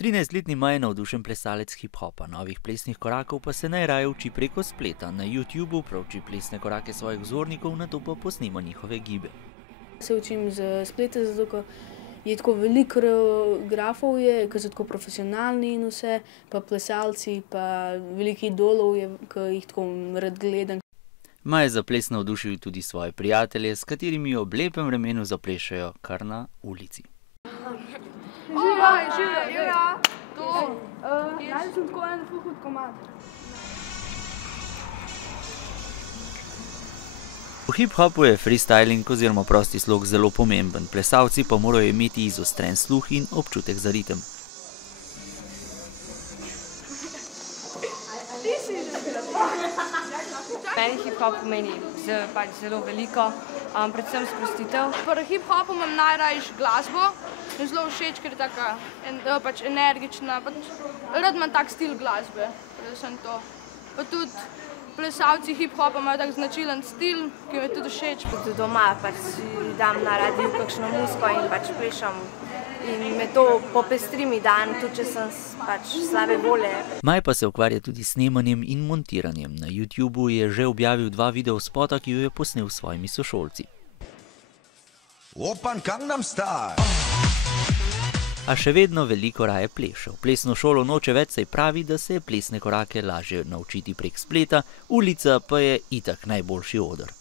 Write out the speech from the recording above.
13-letni Maj je navdušen plesalec hip-hopa, novih plesnih korakov pa se najraje uči preko spleta. Na YouTubeu prouči plesne korake svojih vzornikov, nato pa posnema njihove gibe. Se učim z spleta, zato ker je tako veliko koreografov, ki so tako profesionalni in vse, pa plesalci, pa veliko idolov je, ki jih tako rad gledam. Maj je za ples navdušil tudi svoje prijatelje, s katerimi ob lepem vremenu zaplešajo kar na ulici. V hip-hopu je freestyling oziroma prosti slog zelo pomemben, plesalci pa morajo imeti izostren sluh in občutek za ritem. Meni hip-hop pomeni zelo veliko, predvsem sprostitev. Pri hip-hopu imam najrajši glasbo, mi zelo všeč, ker je taka energična, rad imam tak stil glasbe, predvsem to. Pa tudi plesalci hip-hopa imajo tak značilen stil, ki mi je tudi všeč. Tudi doma si dam na radiju kakšno muziko in plešam. In me to popestri mi dan, tudi če sem slabe volje. Maj pa se ukvarja tudi s snemanjem in montiranjem. Na YouTubeu je že objavil 2 videospota, ki jo je posnel s svojimi sošolci. Open Gangnam Style! A še vedno veliko raje pleše. V plesno šolo noče več, saj pravi, da se je plesne korake lažje naučiti prek spleta, ulica pa je itak najboljši oder.